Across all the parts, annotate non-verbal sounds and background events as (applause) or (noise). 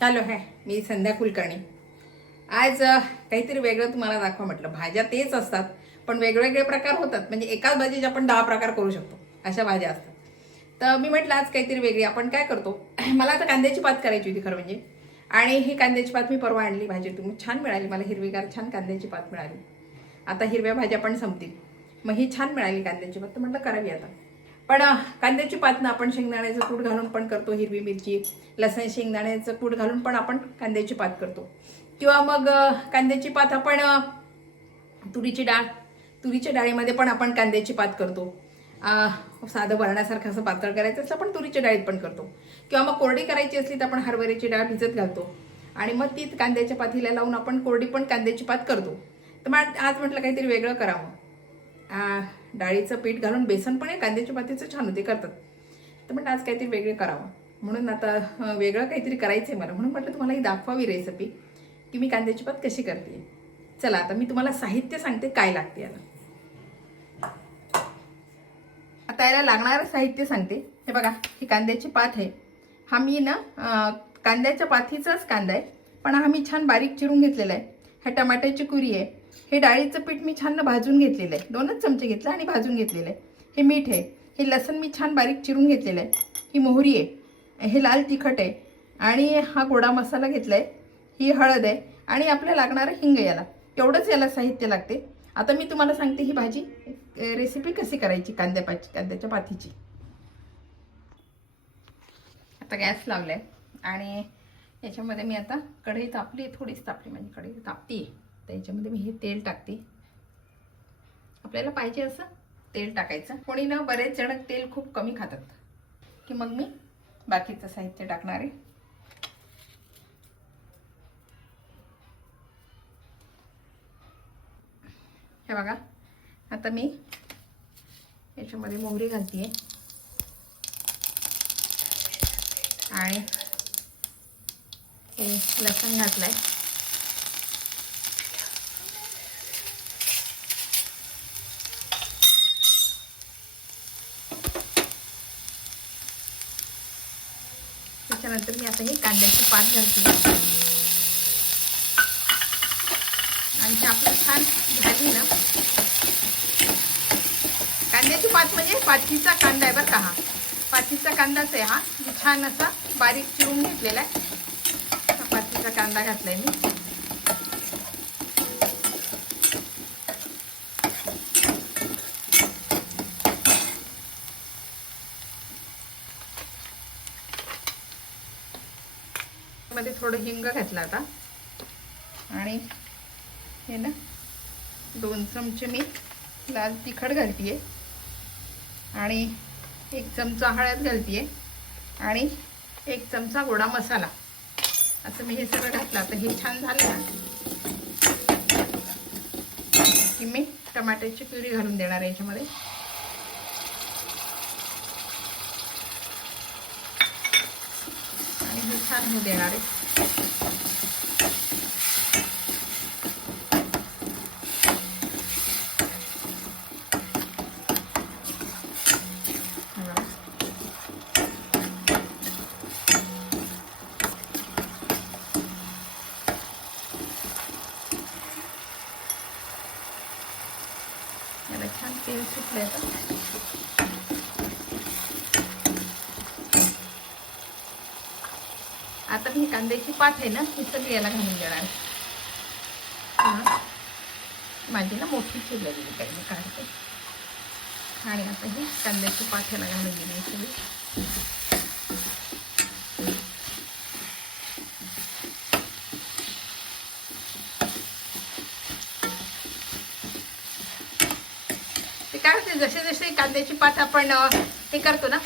चालू आहे. मी संध्या कुलकर्णी. आज काहीतरी वेगळं तुम्हाला दाखवा म्हटलं. भाज्या तेच असतात पण वेगवेगळे प्रकार होतात. म्हणजे एकाच भाजीचे आपण दहा प्रकार करू शकतो. अशा भाज्या असतात. तर मी म्हटलं आज काहीतरी वेगळी आपण काय करतो? (clears throat) मला आता कांद्याची पात करायची होती खरं म्हणजे. आणि ही कांद्याची पात मी परवा आणली. भाजी तुम्ही छान मिळाली. मला हिरवीगार छान कांद्याची पात मिळाली. आता हिरव्या भाज्या पण संपतील. मग ही छान मिळाली कांद्याची पात तर म्हटलं करावी आता. पण कांद्याची पातनं आपण शेंगदाण्याचं कूट घालून पण करतो हिरवी मिरची लसण शेंगदाण्याचं कूट घालून पण आपण कांद्याची पात करतो. किंवा मग कांद्याची पात आपण तुरीची डाळ तुरीच्या डाळीमध्ये पण आपण कांद्याची पात करतो. साधं वरणासारखं असं पातळ करायचं असलं पण तुरीच्या डाळीत पण करतो. किंवा मग कोरडी करायची असली तर आपण हरभऱ्याची डाळ भिजत घालतो. आणि मग ती कांद्याच्या पातीला लावून आपण कोरडी पण कांद्याची पात करतो. तर मग आज म्हटलं काहीतरी वेगळं करावं. डाळीचं पीठ घालून बेसन पण आहे कांद्याच्या पातीचं छान होते करतात. तर म्हटलं आज काहीतरी वेगळं करावं. म्हणून आता वेगळं काहीतरी करायचं आहे मला. म्हणून म्हटलं तुम्हाला ही दाखवावी रेसिपी की मी कांद्याची पात कशी करते चला आता मी तुम्हाला साहित्य सांगते काय लागते याला. आता याला लागणारं साहित्य सांगते. हे बघा ही कांद्याची पात आहे. हा मी ना कांद्याच्या पाथीचाच कांदा आहे. पण हा मी छान बारीक चिरून घेतलेला आहे. ह्या टमाट्याची कुरी आहे. हे डाळीचं पीठ मी छान भाजून घेतलेलं आहे. दोनच चमचे घेतलं आणि भाजून घेतलेलं आहे. हे मीठ आहे. हे लसण मी छान बारीक चिरून घेतलेलं आहे. ही मोहरी आहे. हे लाल तिखट आहे. आणि हा गोडा मसाला घेतला आहे ही हळद आहे. आणि आपल्या लागणारं हिंग याला. एवढंच याला साहित्य लागते. आता मी तुम्हाला सांगते ही भाजी रेसिपी कशी करायची कांद्या पाची कांद्याच्या पाथीची आता गॅस लावलाय. आणि याच्यामध्ये मी आता कढई तापली. थोडीच तापली. म्हणजे कढई तापती तर याच्यामध्ये मी हे तेल टाकते. आपल्याला पाहिजे असं तेल टाकायचं. कोणी ना बरेच जण तेल खूप कमी खातात. की मग मी बाकीचं साहित्य टाकणार आहे. हे बघा आता मी याच्यामध्ये मोहरी घालते आणि हे लसण आहे त्याच्यानंतर मी आता हे कांद्याची पात घालते. आणि हे आपलं छान झाली ना. कांद्याची पात म्हणजे पाथीचा कांदा आहे बरं का हा. पाथीचा कांदाच आहे हा. छान असा बारीक चिरून घेतलेला आहे. हा कांदा घातलाय मी. मध्ये थोडं हिंग घातलं आता. आणि हे ना दोन चमचे मी लाल तिखट घालतीये. आणि एक चमचा हळद घालतीये. आणि एक चमचा गोडा मसाला. असं मी हे सगळं घातलं. तर हे छान झालं ना. की मी टमाट्याची प्युरी घालून देणार आहे याच्यामध्ये. आणि छान होऊ देणार आहे. छान तेल सुटलं आता मी कांद्याची पात आहे ना ही सगळी याला घालून देणार. आहे. माझी ना मोठी चिरलेली काही मी काढते. आणि आता ही कांद्याची पात याला घालून दिली सगळी. ते काय होते जसे जसे कांद्याची पात आपण हे करतो ना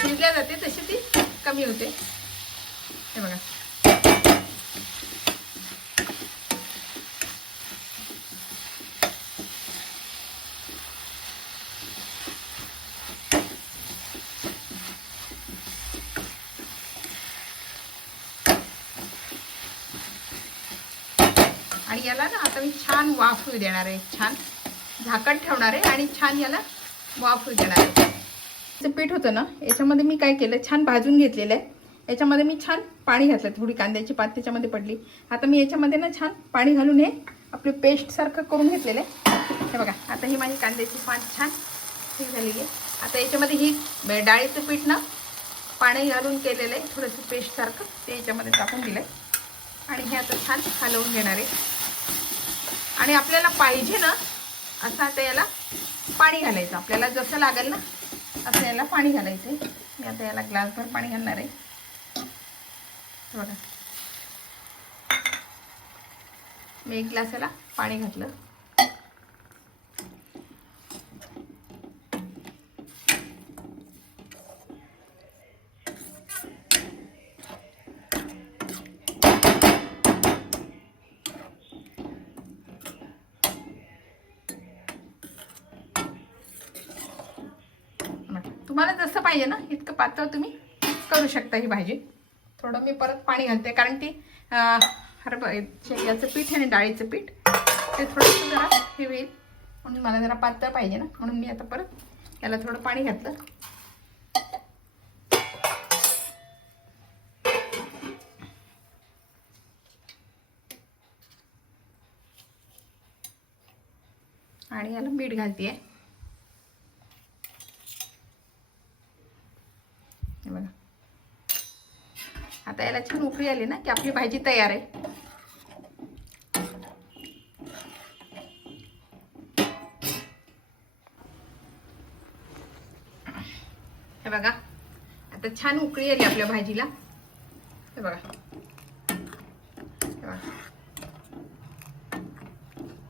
शिजल्या जाते तशी ती कमी होते. हे बघा आणि याला ना आता मी छान वाफ येऊ देणार आहे. छान झाकण ठेवणार आहे आणि छान याला वाफ येऊ देणार आहे. ते पीठ होतं ना याच्यामध्ये मी काय केलं छान भाजून घेतलेलं आहे. याच्यामध्ये मी छान पाणी घातलं थोडी कांद्याची पात त्याच्यामध्ये पडली. आता मी याच्यामध्ये ना छान पाणी घालून हे आपले पेस्टसारखं करून घेतलेलं आहे. हे बघा आता ही माझी कांद्याची पात छान हे झालेली आहे. आता याच्यामध्ये ही डाळीचं पीठ ना पाणी घालून केलेलं आहे. थोडंसं पेस्टसारखं ते याच्यामध्ये टाकून दिलं आहे आणि हे आता छान हलवून घेणार आहे. आणि आपल्याला पाहिजे ना असं आता याला पाणी घालायचं. आपल्याला जसं लागेल ना असं याला पाणी घालायचं आहे मी आता याला ग्लासभर पाणी घालणार आहे. बघा. मी एक ग्लास याला पाणी घातलं. तुम्हाला जसं पाहिजे ना इतकं पातळ तुम्ही करू शकता ही भाजी. थोडं मी परत पाणी घालते कारण ती अं, हरभ याचं पीठ आहे आणि डाळीचं पीठ ते थोडंसं जरा हे होईल. म्हणून मला जरा पातळ पाहिजे ना म्हणून मी आता परत याला थोडं पाणी घातलं. आणि याला मीठ घालते आहे बघा आता याला छान उकळी आली ना की आपली भाजी तयार आहे. हे बघा आता छान उकळी आली आपल्या भाजीला. हे बघा. हे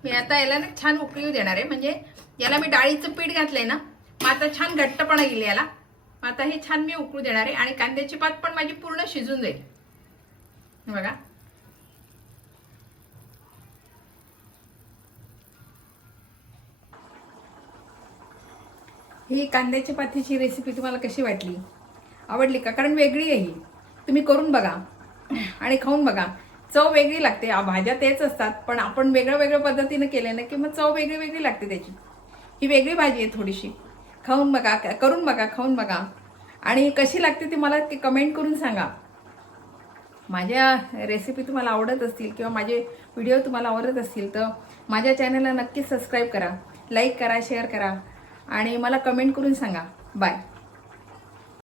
मी आता याला ना छान उकळी देणार आहे म्हणजे याला मी डाळीचं पीठ घातलंय ना मग आता छान घट्टपणा येईल याला. आता हे छान मी उकळू देणार आहे. आणि कांद्याची पात पण माझी पूर्ण शिजून जाईल. बघा. ही कांद्याच्या पातीची रेसिपी तुम्हाला कशी वाटली? आवडली का? कारण वेगळी आहे ही. तुम्ही करून बघा. आणि खाऊन बघा. चव वेगळी लागते. भाज्या तेच असतात पण आपण वेगळ्या वेगळ्या पद्धतीनं केल्यानं की मग चव वेगळी वेगळी लागते त्याची. ही वेगळी भाजी आहे थोडीशी. खाऊन बघा करून बघा खाऊन बघा. आणि कशी लागते ती मला ती कमेंट करून सांगा. माझ्या रेसिपी तुम्हाला आवडत असतील किंवा माझे व्हिडिओ तुम्हाला आवडत असतील तर माझ्या चॅनलला नक्की सबस्क्राईब करा लाईक करा शेअर करा आणि मला कमेंट करून सांगा. बाय